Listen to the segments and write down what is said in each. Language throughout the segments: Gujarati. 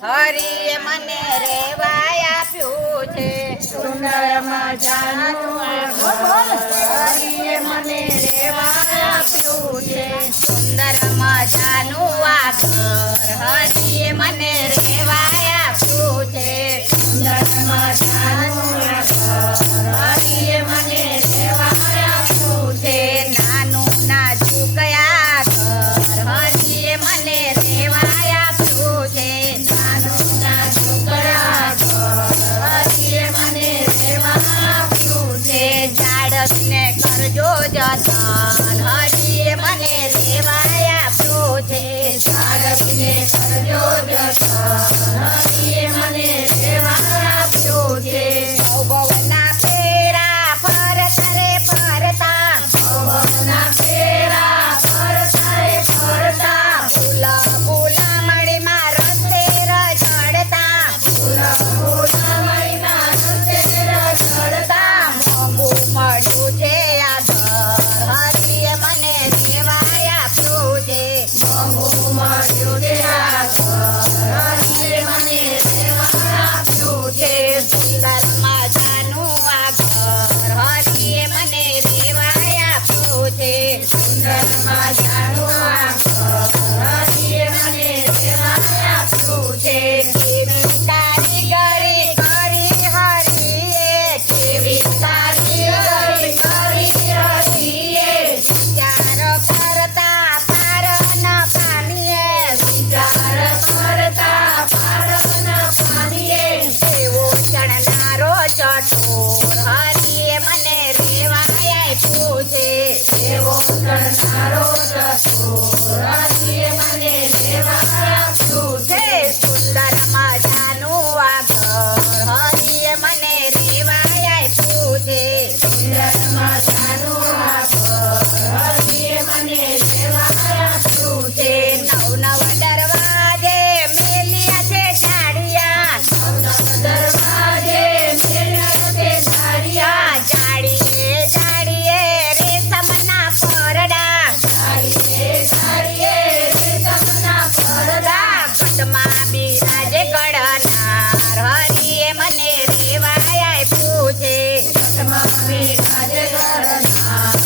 હરિએ મને રેવાય આપ્યું છે સુંદર મજાનું આ ઘર હરિએ મને રેવાય આપ્યું છે સુંદર મજાનું આ ઘર હરિએ મને રેવાય આપ્યું છે સુંદર મજાનું આ ઘર હરિએ મને રેવાય આપ્યું છે નાનું નાજુક આ ઘર હરિએ મને રેવાય આપ્યું છે નાનું નાજુક આ ઘર હરિએ મને રેવાય આપ્યું છે જાળવીને કરજો જતન હરિએ મને રેવાય આપ્યું છે જાળવીને કરજો જતન હરિએ મને રેવાય આપ્યું છે ભવના ફેરા ફરતા રે ફરતા ભવના ફેરા ફરતા રે ફરતા ભૂલા ભૂલા મળીમાં રસ્તે રઝળતા ભૂલા મહિના રસ્તે રઝળતા મોંઘું મળ્યું છે આ ઘર હરિએ મને રેવાય આપ્યું છે મોંઘું મળ્યું છે આ ઘર હરિએ મને રેવાય આપ્યું છે સુંદર મજાનું આ ઘર હરિએ મને રેવાય આપ્યું છે સુંદર મજાનું આ ઘર હરિએ મને રેવાય આપ્યું છે કેવી કારીગરી કરી હરિએ કેવી કારીગરી કરી હરિએ વિચાર કરતા પાર ન પામીએ વિચાર કરતા પાર ન પામીએ એવો ચણનારો ચટોર હરિએ મને રેવાય આપ્યું છે એવો કરનારો ચતુર હરિએ મને રેવાય આપ્યું છે સુંદર મજાનું આ ઘર હરિએ મને રેવાય આપ્યું છે સુંદર મજાનું આ ઘર હરિએ મને રેવાય આપ્યું છે નવ નવ દરવાજે મેલ્યા છે જાડિયા દરવાજે મેલ્યા તે ઝાડિયા જાડીએ જાડીએ રેશમના પરડા ઝાડીએ ઝાડીએ રેશમના પડદા ઘટમાં બિરાજે ગળનાર હરિએ મને રેવાય આપ્યું છે ઘટમાં બિરાજે ગળનાર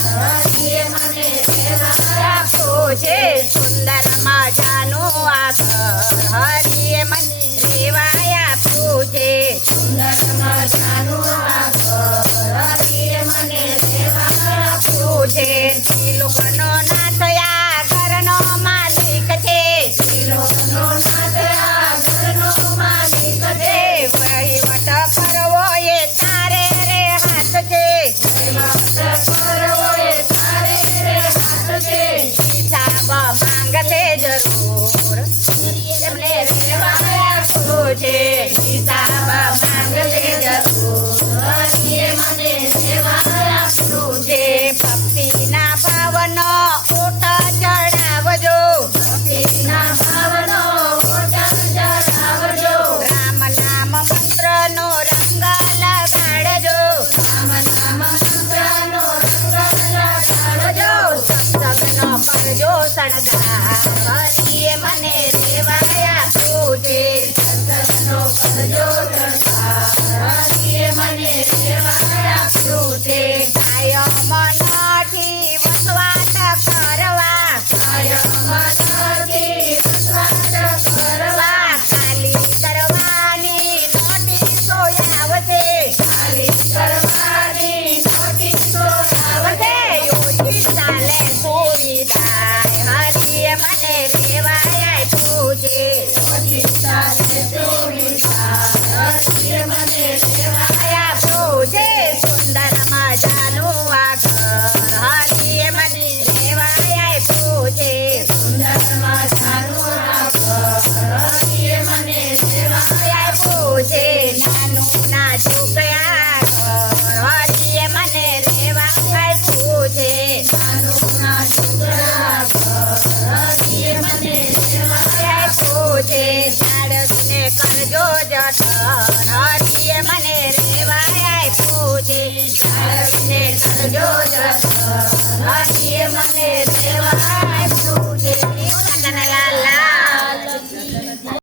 હરિએ મને રેવાય આપ્યું છે સુંદર મજાનું આ ઘર હરિએ મને રેવાય આપ્યું છે સુંદર મજાનું આ ઘર હરિએ મને રેવાય આપ્યું છે ત્રિલોકનો નાથ આ ઘરનો માલિક છે ત્રિલોકનો નાથ આ ઘરનો માલિક છે વહીવટ કરવો એ તારે રે હાથ છે વહીવટ કરવો એ તારે રે હાથ છે હિસાબ માંગશે જરૂર એમને રેવાય આપ્યું છે